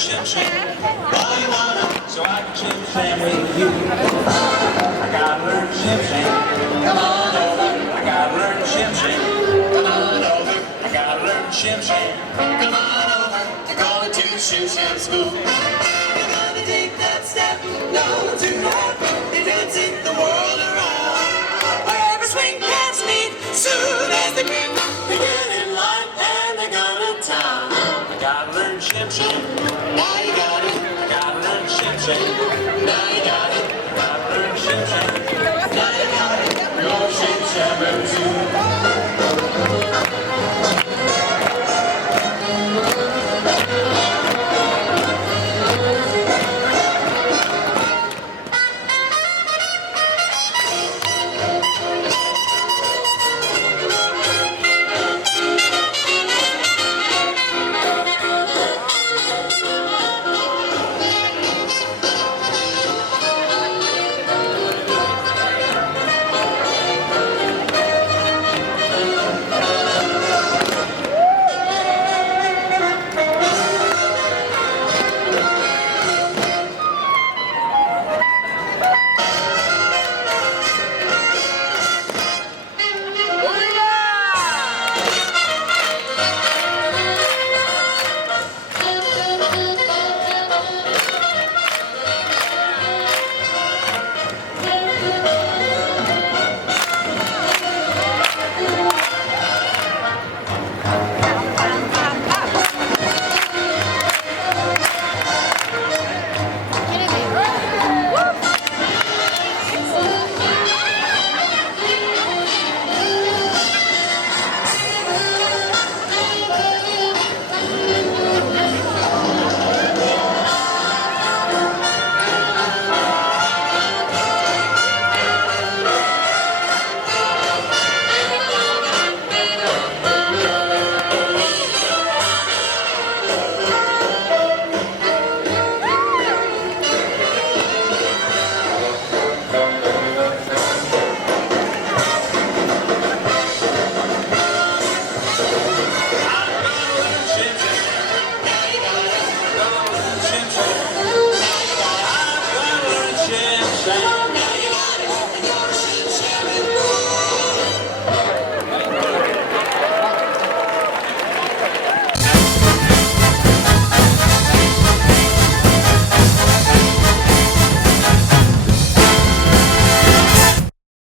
Sham Sham. Oh, you wanna? So I can Sham Sham with you. I gotta learn Sham Sham. Come on over. I gotta learn Sham Sham. Come on over. I gotta learn Sham Sham. Come on over. You're going to Sham Sham school.